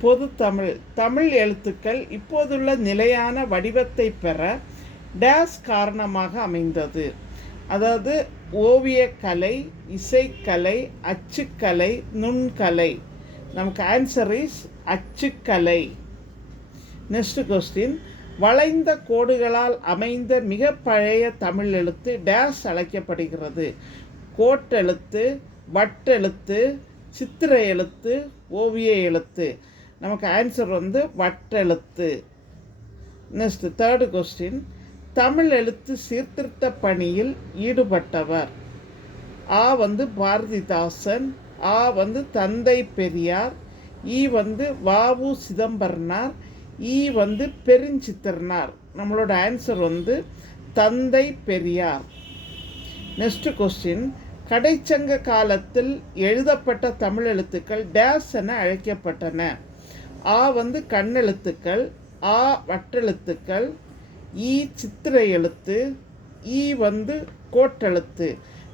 பொது தமிழ் தமிழ் எழுத்துக்கள் இப்போதுள்ள நிலையான வடிவத்தை பெற டேஸ் காரணமாக அமைந்தது. அதாவது ஓவியக்கலை, இசைக்கலை, அச்சுக்கலை, நுண்கலை. நமக்கு ஆன்சர் இஸ் அச்சுக்கலை. நெக்ஸ்ட் கொஸ்டின், வளைந்த கோடுகளால் அமைந்த மிக பழைய தமிழ் எழுத்து டேஸ் அழைக்கப்படுகிறது. கோட்டெழுத்து, வட்டெழுத்து, சித்திர எழுத்து, ஓவிய எழுத்து. நமக்கு ஆன்சர் வட்டெழுத்து. நெக்ஸ்ட் தேர்டு கொஸ்டின், தமிழ் எழுத்து சீர்திருத்த பணியில் ஈடுபட்டவர். ஆ பாரதிதாசன், ஆ தந்தை பெரியார், ஈ வ.உ. சிதம்பரனார், ஈ பெருஞ்சித்திரனார். நம்மளோட ஆன்சர் தந்தை பெரியார். நெக்ஸ்ட் கொஸ்டின், கடைச்சங்க காலத்தில் எழுதப்பட்ட தமிழ் எழுத்துக்கள் டேஸ் என அழைக்கப்பட்டன. ஆ கண்ணெழுத்துக்கள், ஆ வட்டெழுத்துக்கள், ஈ சித்திர எழுத்து, ஈ கோட்டெழுத்து.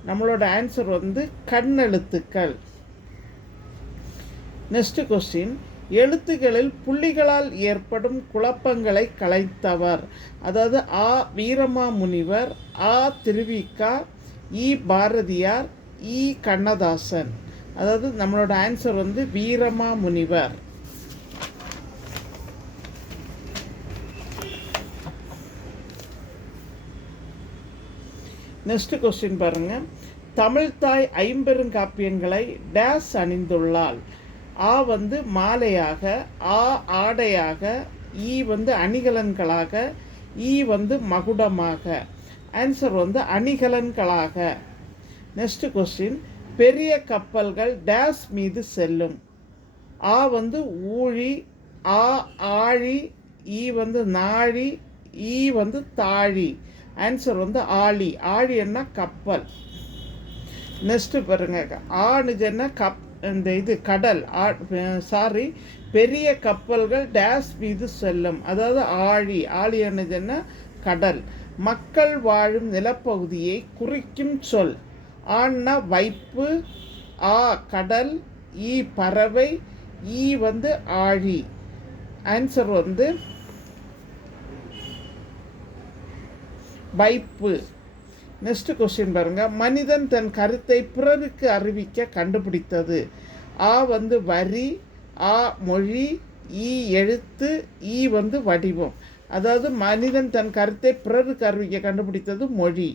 நம்மளோட ஆன்சர் கண்ணெழுத்துக்கள். நெக்ஸ்ட் கொஸ்டின், எழுத்துக்களில் புள்ளிகளால் ஏற்படும் குழப்பங்களை கலைத்தவர். அதாவது ஆ வீரமாமுனிவர், ஆ திருவிக்கா, ஈ பாரதியார், ஈ கண்ணதாசன். அதாவது நம்மளோட ஆன்சர் வீரமாமுனிவர். நெக்ஸ்ட் கொஸ்டின் பாருங்க, தமிழ்தாய் ஐம்பெருங்காப்பியங்களை டேஸ் அணிந்துள்ளாள். ஆ மாலையாக, ஆ ஆடையாக, ஈ அணிகலன்களாக, ஈ மகுடமாக. ஆன்சர் அணிகலன்களாக. நெக்ஸ்ட் கொஸ்டின், பெரிய கப்பல்கள் டேஸ் மீது செல்லும். ஆ ஊழி, ஆ ஆழி, ஈ நாழி, ஈ தாழி. ஆன்சர் ஆழி. ஆழி என்ன கப்பல். நெக்ஸ்ட் பாருங்க, ஆணுஜன இந்த கடல். சாரி, பெரிய கப்பல்கள் டேஸ் மீது செல்லும். அதாவது ஆழி. ஆழி என்னதுன்னா கடல். மக்கள் வாழும் நிலப்பகுதியை குறிக்கும் சொல். ஆன்னா வைப்பு, ஆ கடல், ஈ பறவை, ஈ ஆழி. ஆன்சர் வைப்பு. நெக்ஸ்ட் கொஸ்டின் பாருங்க, மனிதன் தன் கருத்தை பிறருக்கு அறிவிக்க கண்டுபிடித்தது. ஆ வரி, ஆ மொழி, ஈ எழுத்து, ஈ வடிவம். அதாவது மனிதன் தன் கருத்தை பிறருக்கு அறிவிக்க கண்டுபிடித்தது மொழி.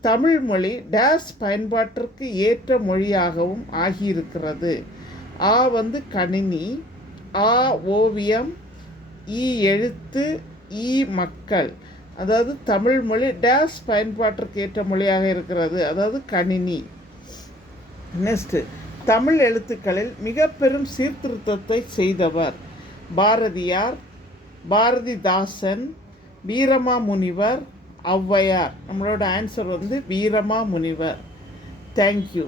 தமிழ் மொழி டேஸ் பயன்பாட்டிற்கு ஏற்ற மொழியாகவும் ஆகியிருக்கிறது. ஆ கணினி, ஆ ஓவியம், ஈ எழுத்து, ஈ மக்கள். அதாவது தமிழ் மொழி டேஸ் பயன்பாட்டிற்கு ஏற்ற மொழியாக இருக்கிறது. அதாவது கணினி. நெக்ஸ்ட்டு, தமிழ் எழுத்துக்களில் மிக பெரும் சீர்திருத்தத்தை செய்தவர். பாரதியார், பாரதிதாசன், வீரமாமுனிவர், ஔவையார். நம்மளோட ஆன்சர் வீரமாமுனிவர். தேங்க்யூ.